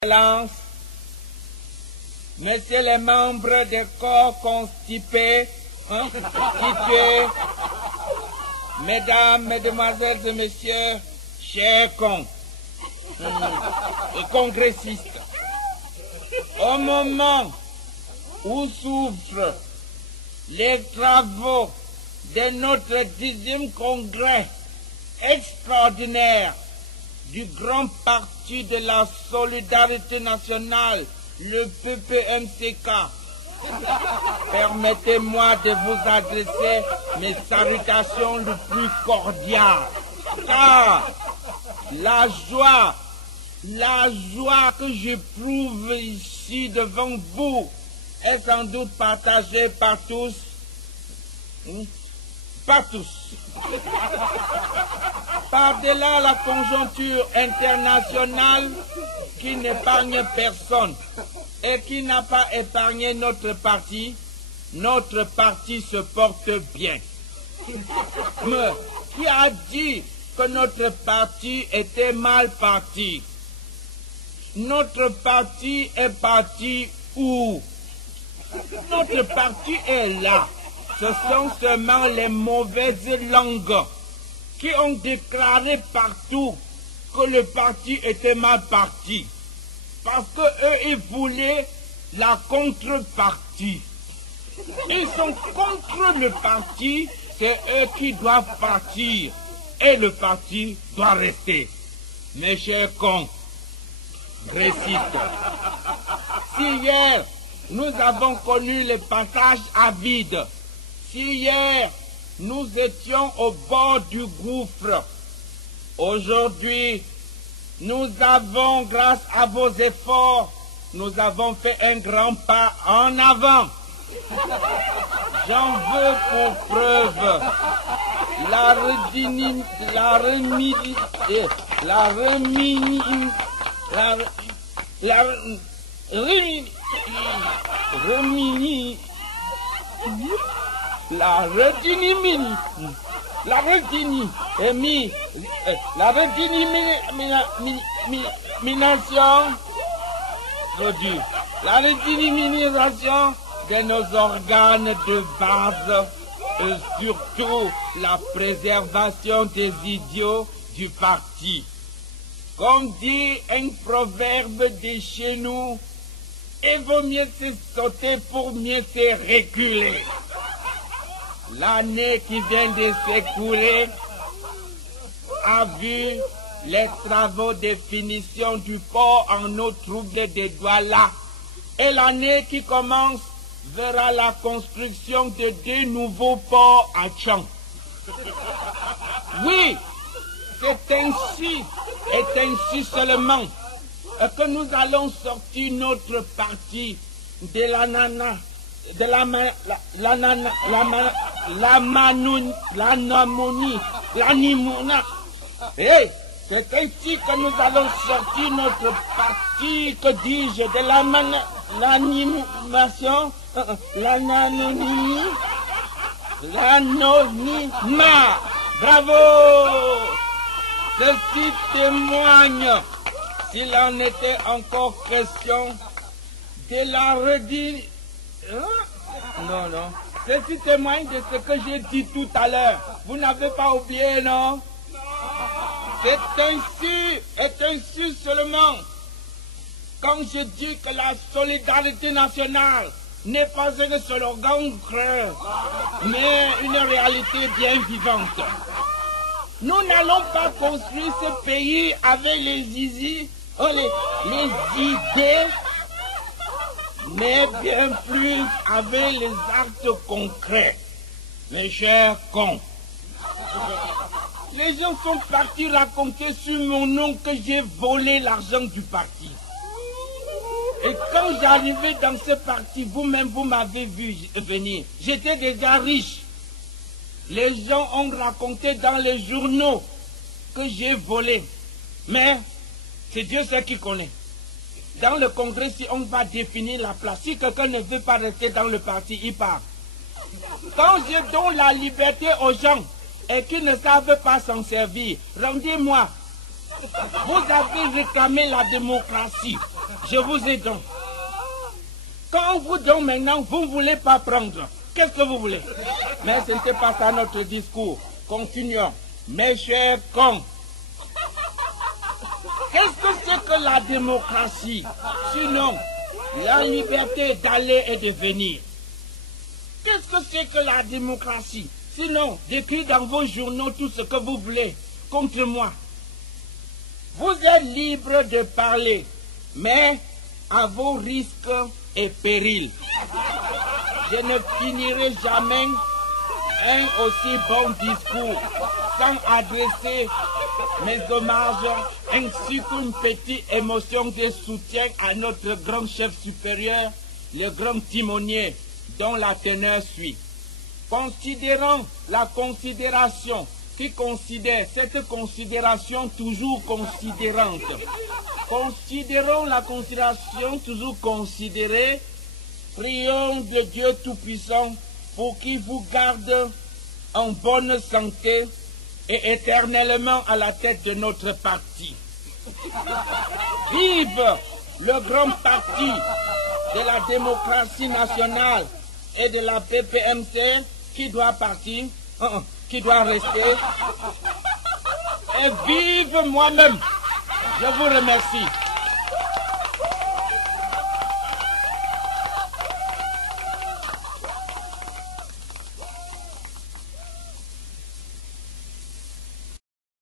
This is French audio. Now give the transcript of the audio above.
Excellence, messieurs les membres des corps constipés, constitués, mesdames, mesdemoiselles et messieurs, chers cons et congressistes, au moment où s'ouvrent les travaux de notre 10e congrès extraordinaire du grand parti de la solidarité nationale, le PPMCK. Permettez-moi de vous adresser mes salutations les plus cordiales, car la joie que j'éprouve ici devant vous est sans doute partagée par tous. Par tous. Par-delà la conjoncture internationale qui n'épargne personne et qui n'a pas épargné notre parti se porte bien. Mais qui a dit que notre parti était mal parti? Notre parti est parti où? Notre parti est là. Ce sont seulement les mauvaises langues qui ont déclaré partout que le parti était mal parti. Parce qu'eux, ils voulaient la contrepartie. Ils sont contre le parti, c'est eux qui doivent partir. Et le parti doit rester. Mes chers congressistes, si hier, nous avons connu le passage à vide, si hier, nous étions au bord du gouffre, aujourd'hui, nous avons, grâce à vos efforts, nous avons fait un grand pas en avant. J'en veux pour preuve la redynamisation de nos organes de base et surtout la préservation des idiots du parti. Comme dit un proverbe de chez nous, il vaut mieux se sauter pour mieux se reculer. L'année qui vient de s'écouler a vu les travaux de finition du port en eau troublée de Douala. Et l'année qui commence verra la construction de 2 nouveaux ports à Tchang. Oui, c'est ainsi seulement que nous allons sortir notre parti de l'animonie. Et c'est ainsi que nous allons sortir notre parti, que dis-je, de l'animation, l'anonymat. Bravo! Ceci témoigne, s'il en était encore question, de la Non. Ceci témoigne de ce que j'ai dit tout à l'heure. Vous n'avez pas oublié, non? C'est ainsi seulement, quand je dis que la solidarité nationale n'est pas un slogan creux, mais une réalité bien vivante. Nous n'allons pas construire ce pays avec les idées, mais bien plus avec les actes concrets. Mes chers cons, les gens sont partis raconter sur mon nom que j'ai volé l'argent du parti. Et quand j'arrivais dans ce parti, vous-même, vous m'avez vu venir. J'étais déjà riche. Les gens ont raconté dans les journaux que j'ai volé. Mais c'est Dieu seul qui connaît. Dans le congrès, si on va définir la place, si quelqu'un ne veut pas rester dans le parti, il part. Quand je donne la liberté aux gens et qui ne savent pas s'en servir, rendez-moi. Vous avez réclamé la démocratie. Je vous ai donc. Quand on vous donne maintenant, vous ne voulez pas prendre. Qu'est-ce que vous voulez? Mais ce n'était pas ça notre discours. Continuons. Mes chers cons, qu'est-ce que c'est que la démocratie? Sinon, la liberté d'aller et de venir. Qu'est-ce que c'est que la démocratie? Sinon, d'écrire dans vos journaux tout ce que vous voulez contre moi. Vous êtes libre de parler, mais à vos risques et périls. Je ne finirai jamais un aussi bon discours sans adresser mes hommages ainsi qu'une petite émotion de soutien à notre grand chef supérieur, le grand timonier, dont la teneur suit. Considérant la considération qui considère cette considération toujours considérante. Considérons la considération toujours considérée. Prions de Dieu Tout-Puissant pour qu'il vous garde en bonne santé et éternellement à la tête de notre parti. Vive le grand parti de la démocratie nationale et de la PPMC qui doit partir, qui doit rester. Et vive moi-même. Je vous remercie.